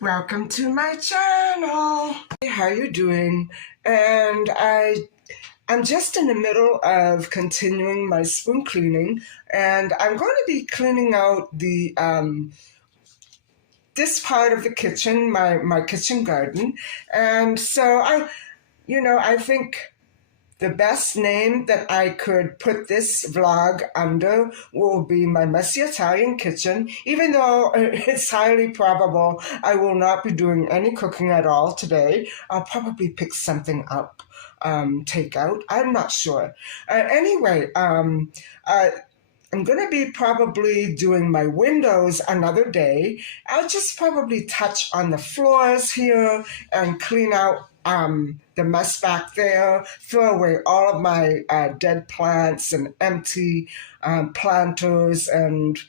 Welcome to my channel. How you doing? And I'm just in the middle of continuing my spoon cleaning, and I'm going to be cleaning out the this part of the kitchen, my kitchen garden. And so I think the best name that I could put this vlog under will be my messy Italian kitchen, even though it's highly probable I will not be doing any cooking at all today. I'll probably pick something up, takeout. I'm not sure. Anyway, I'm going to be probably doing my windows another day. I'll just probably touch on the floors here and clean out the mess back there, throw away all of my dead plants and empty planters, and,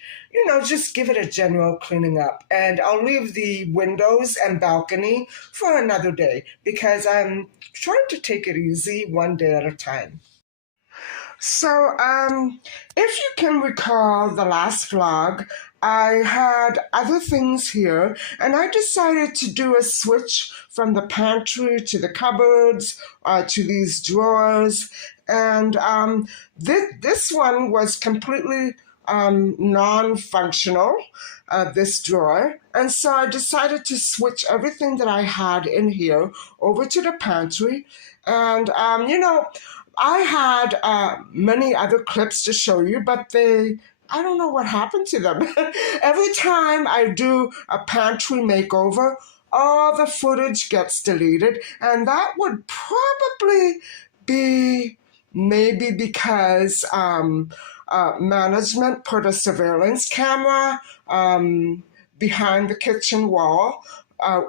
just give it a general cleaning up. And I'll leave the windows and balcony for another day because I'm trying to take it easy one day at a time. So, if you can recall the last vlog, I had other things here, and I decided to do a switch from the pantry to the cupboards, to these drawers, and this one was completely non-functional, this drawer, and so I decided to switch everything that I had in here over to the pantry, and I had many other clips to show you, but I don't know what happened to them. Every time I do a pantry makeover, all the footage gets deleted, and that would probably be maybe because management put a surveillance camera behind the kitchen wall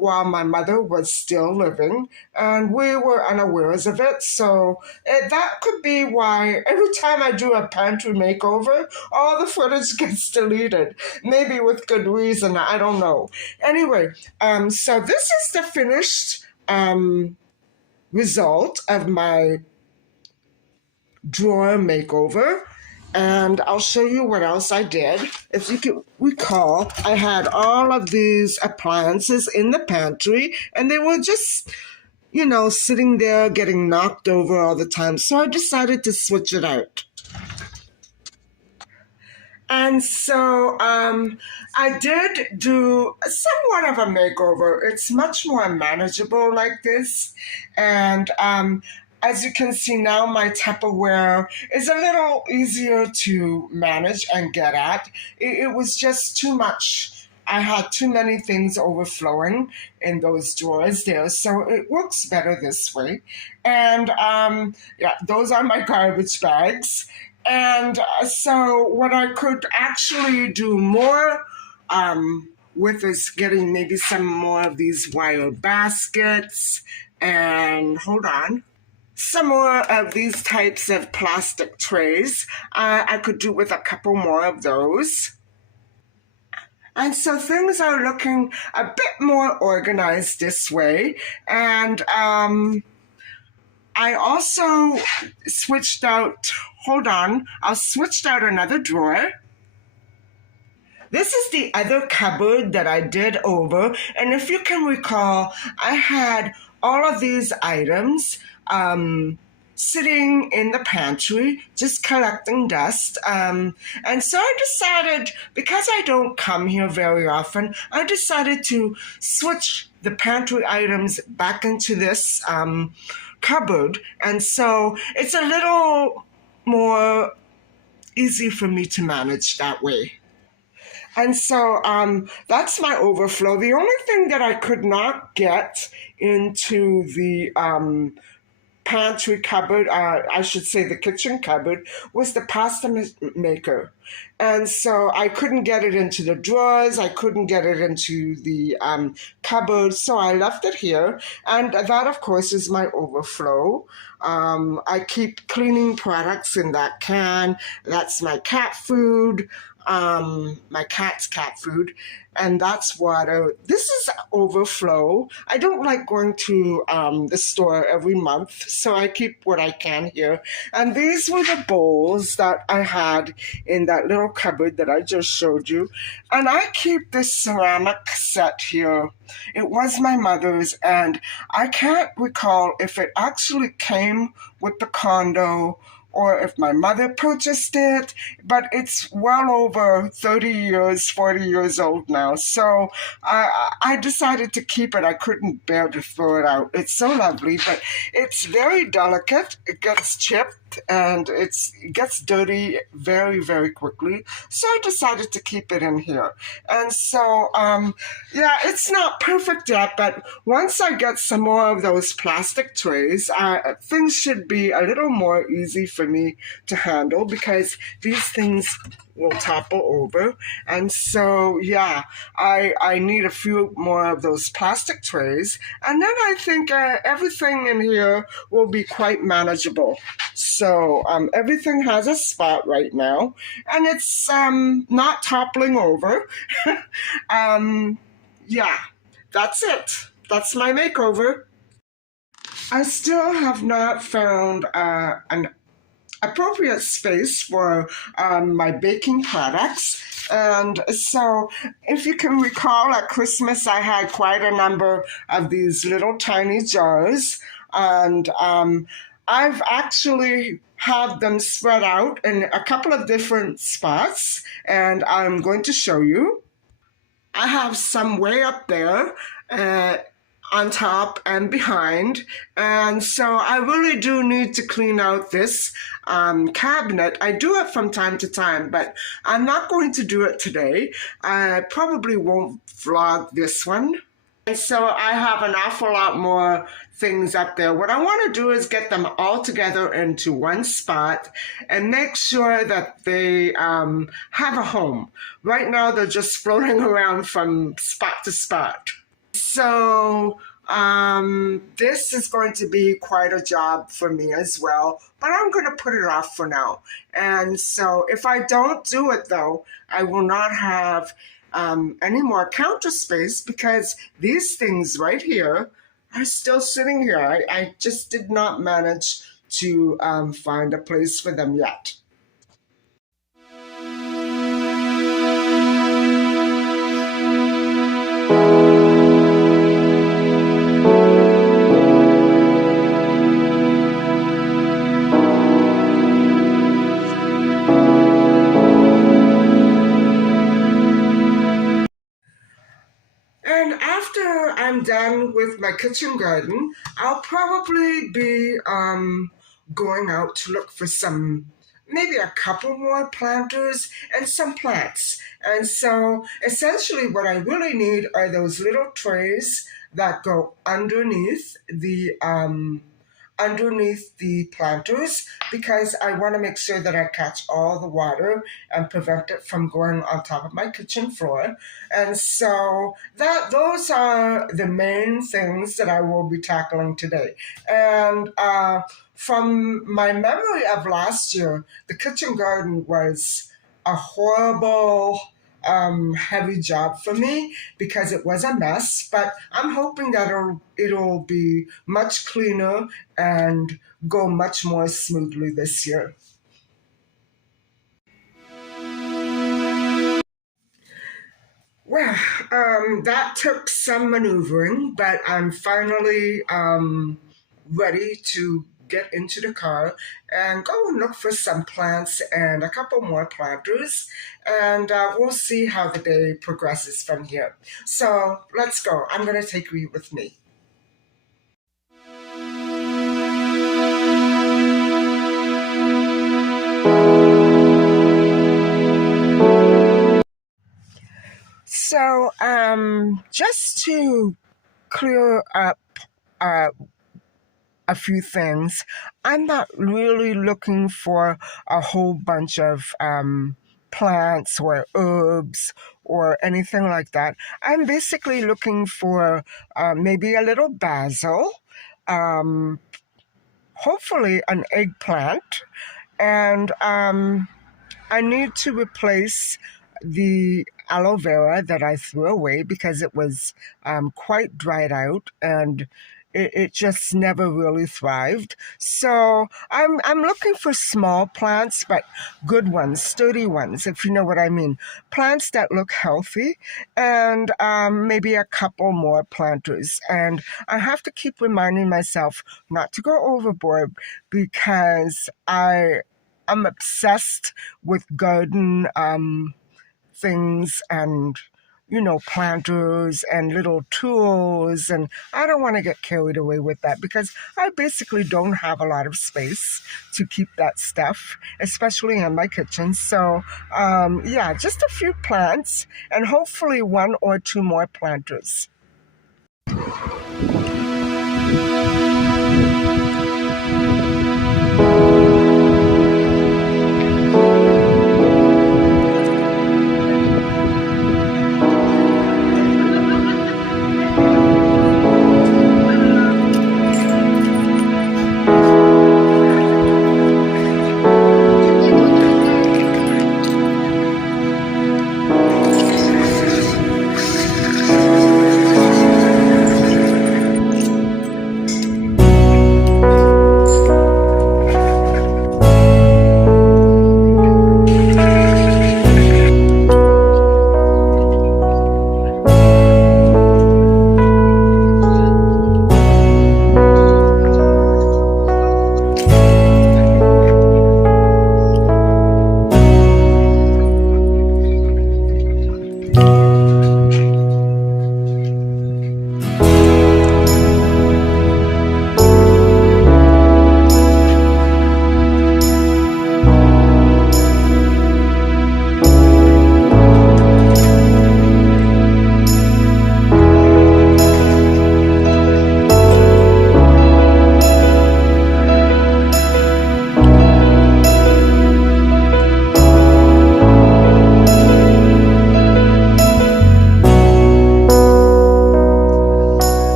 while my mother was still living, and we were unawares of it. So that could be why every time I do a pantry makeover, all the footage gets deleted. Maybe with good reason, I don't know. Anyway, so this is the finished result of my drawer makeover. And I'll show you what else I did. If you can recall, I had all of these appliances in the pantry, and they were just sitting there getting knocked over all the time. So I decided to switch it out. And so I did do somewhat of a makeover. It's much more manageable like this. And as you can see now, my Tupperware is a little easier to manage and get at. It was just too much. I had too many things overflowing in those drawers there, so it works better this way. And yeah, those are my garbage bags. And so, what I could actually do more with is getting maybe some more of these wire baskets, and hold on, some more of these types of plastic trays. I could do with a couple more of those. And so things are looking a bit more organized this way. And I also switched out, hold on, I switched out another drawer. This is the other cupboard that I did over. And if you can recall, I had all of these items sitting in the pantry, just collecting dust. And so I decided, because I don't come here very often, I decided to switch the pantry items back into this cupboard. And so it's a little more easy for me to manage that way. And so that's my overflow. The only thing that I could not get into the pantry cupboard, I should say the kitchen cupboard, was the pasta maker. And so I couldn't get it into the drawers, I couldn't get it into the cupboard, so I left it here. And that, of course, is my overflow. I keep cleaning products in that can. That's my cat food, my cat's cat food, and that's water. This is overflow. I don't like going to the store every month, so I keep what I can here. And these were the bowls that I had in that little cupboard that I just showed you. And I keep this ceramic set here. It was my mother's, and I can't recall if it actually came with the condo or if my mother purchased it, but it's well over 30 years, 40 years old now. So I decided to keep it. I couldn't bear to throw it out. It's so lovely, but it's very delicate. It gets chipped and it gets dirty very, very quickly. So I decided to keep it in here. And so, yeah, it's not perfect yet, but once I get some more of those plastic trays, things should be a little more easy for me to handle, because these things will topple over. And so, yeah, I need a few more of those plastic trays. And then I think everything in here will be quite manageable. So everything has a spot right now, and it's not toppling over. Yeah, that's it. That's my makeover. I still have not found an appropriate space for my baking products. And so, if you can recall, at Christmas I had quite a number of these little tiny jars, and I've actually had them spread out in a couple of different spots, and I'm going to show you. I have some way up there, on top and behind, and so I really do need to clean out this cabinet. I do it from time to time, but I'm not going to do it today. I probably won't vlog this one. And so I have an awful lot more things up there. What I want to do is get them all together into one spot and make sure that they have a home. Right now they're just floating around from spot to spot. So this is going to be quite a job for me as well, but I'm going to put it off for now. And so if I don't do it though, I will not have any more counter space, because these things right here are still sitting here. I just did not manage to find a place for them yet. I'm done with my kitchen garden, I'll probably be going out to look for maybe a couple more planters and some plants. And so essentially what I really need are those little trays that go underneath the planters, because I want to make sure that I catch all the water and prevent it from going on top of my kitchen floor. And so those are the main things that I will be tackling today. And from my memory of last year, the kitchen garden was a horrible heavy job for me because it was a mess, but I'm hoping that it'll be much cleaner and go much more smoothly this year. Well, that took some maneuvering, but I'm finally ready to get into the car and go and look for some plants and a couple more planters, and we'll see how the day progresses from here. So let's go. I'm going to take you with me. So, just to clear up uh, a few things, I'm not really looking for a whole bunch of plants or herbs or anything like that. I'm basically looking for maybe a little basil, um, hopefully an eggplant, and I need to replace the aloe vera that I threw away because it was quite dried out and it just never really thrived. So I'm looking for small plants, but good ones, sturdy ones, if you know what I mean. Plants that look healthy, and maybe a couple more planters. And I have to keep reminding myself not to go overboard because I'm obsessed with garden things and planters and little tools, and I don't want to get carried away with that because I basically don't have a lot of space to keep that stuff, especially in my kitchen. So yeah, just a few plants and hopefully one or two more planters.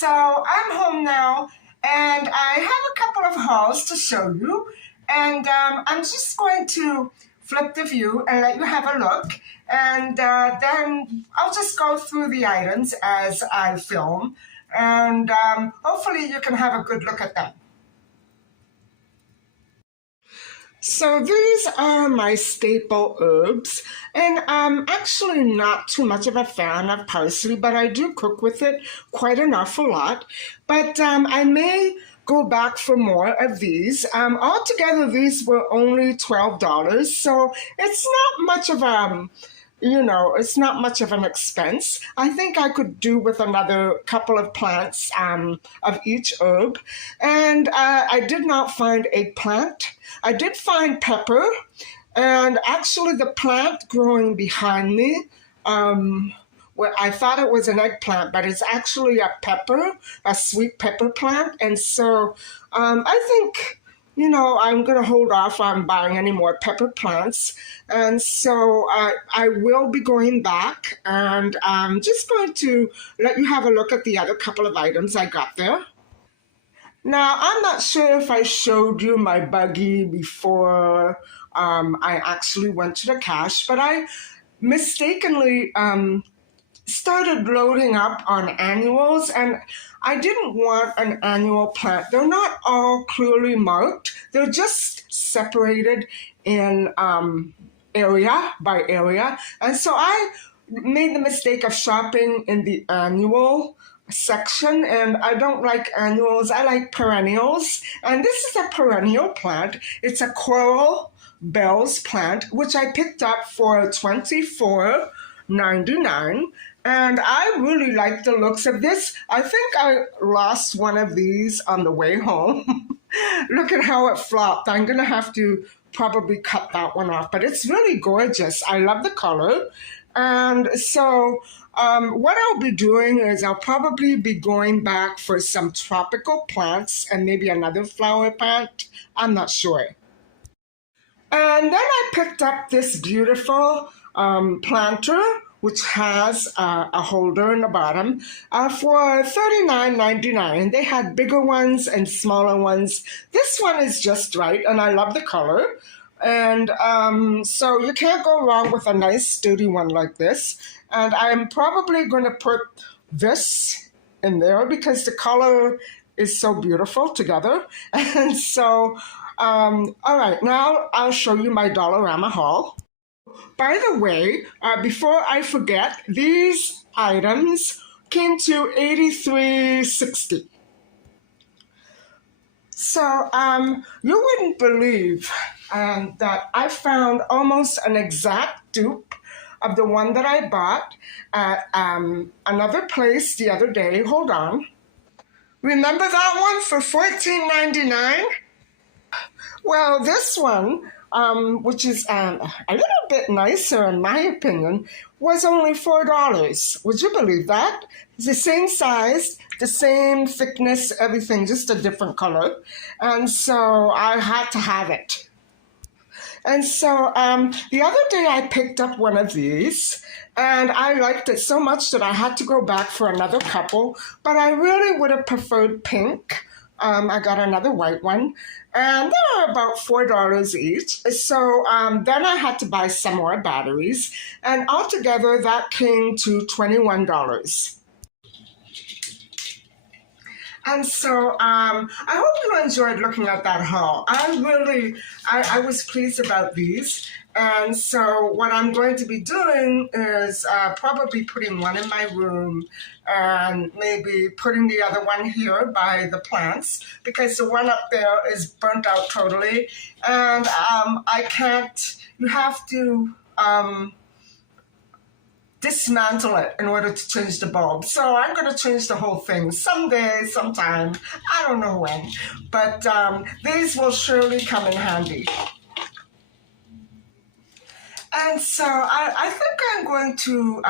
so I'm home now, and I have a couple of hauls to show you. And I'm just going to flip the view and let you have a look. And then I'll just go through the items as I film. And hopefully you can have a good look at them. So these are my staple herbs, and I'm actually not too much of a fan of parsley, but I do cook with it quite an awful lot. But I may go back for more of these. Altogether, these were only $12, so it's not much of it's not much of an expense. I think I could do with another couple of plants of each herb. And I did not find eggplant. I did find pepper, and actually the plant growing behind me, well, I thought it was an eggplant, but it's actually a pepper, a sweet pepper plant. And so I think, I'm going to hold off on buying any more pepper plants. And so I will be going back, and I'm just going to let you have a look at the other couple of items I got there. Now, I'm not sure if I showed you my buggy before I actually went to the cache, but I mistakenly started loading up on annuals, and I didn't want an annual plant. They're not all clearly marked. They're just separated in area by area. And so I made the mistake of shopping in the annual section, and I don't like annuals. I like perennials. And this is a perennial plant. It's a coral bells plant, which I picked up for $24.99. And I really like the looks of this. I think I lost one of these on the way home. Look at how it flopped. I'm going to have to probably cut that one off. But it's really gorgeous. I love the color. And so what I'll be doing is I'll probably be going back for some tropical plants and maybe another flower plant. I'm not sure. And then I picked up this beautiful planter, which has a holder in the bottom, for $39.99. They had bigger ones and smaller ones. This one is just right, and I love the color. And so you can't go wrong with a nice sturdy one like this. And I'm probably going to put this in there because the color is so beautiful together. And so, all right, now I'll show you my Dollarama haul. By the way, before I forget, these items came to $83.60. So you wouldn't believe that I found almost an exact dupe of the one that I bought at another place the other day. Hold on. Remember that one for $14.99? Well, this one, which is a little bit nicer in my opinion, was only $4. Would you believe that? It's the same size, the same thickness, everything, just a different color. And so I had to have it. And so the other day I picked up one of these, and I liked it so much that I had to go back for another couple, but I really would have preferred pink. I got another white one, and they're about $4 each. So then I had to buy some more batteries, and altogether that came to $21. And so I hope you enjoyed looking at that haul. I was pleased about these. And so what I'm going to be doing is probably putting one in my room and maybe putting the other one here by the plants, because the one up there is burnt out totally. And I can't, you have to dismantle it in order to change the bulb. So I'm going to change the whole thing someday, sometime. I don't know when. But these will surely come in handy. And so I think I'm going to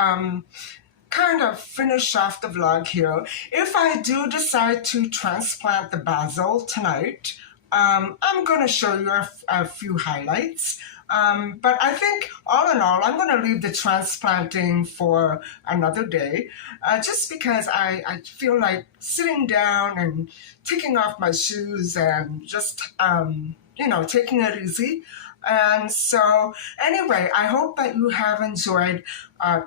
kind of finish off the vlog here. If I do decide to transplant the basil tonight, I'm going to show you a few highlights. But I think all in all, I'm going to leave the transplanting for another day, just because I feel like sitting down and taking off my shoes and just, taking it easy. And so, anyway, I hope that you have enjoyed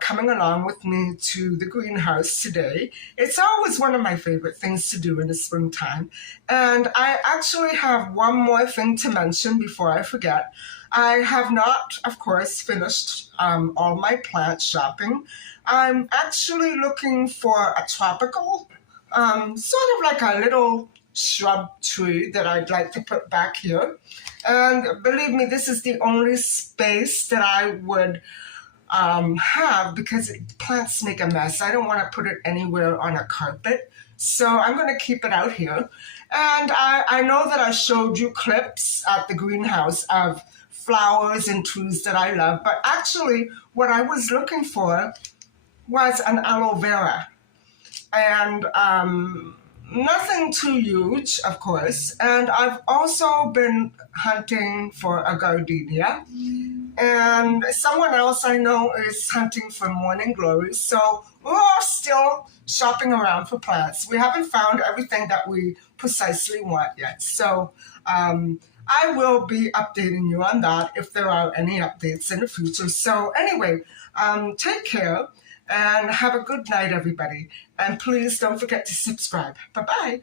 coming along with me to the greenhouse today. It's always one of my favorite things to do in the springtime. And I actually have one more thing to mention before I forget. I have not, of course, finished all my plant shopping. I'm actually looking for a tropical, sort of like a little shrub tree that I'd like to put back here. And believe me, this is the only space that I would have, because plants make a mess. I don't want to put it anywhere on a carpet. So I'm going to keep it out here. And I know that I showed you clips at the greenhouse of flowers and trees that I love. But actually, what I was looking for was an aloe vera. And nothing too huge, of course. And I've also been hunting for a gardenia. And someone else I know is hunting for morning glories. So we're all still shopping around for plants. We haven't found everything that we precisely want yet. So I will be updating you on that if there are any updates in the future. So anyway, take care and have a good night, everybody. And please don't forget to subscribe. Bye-bye.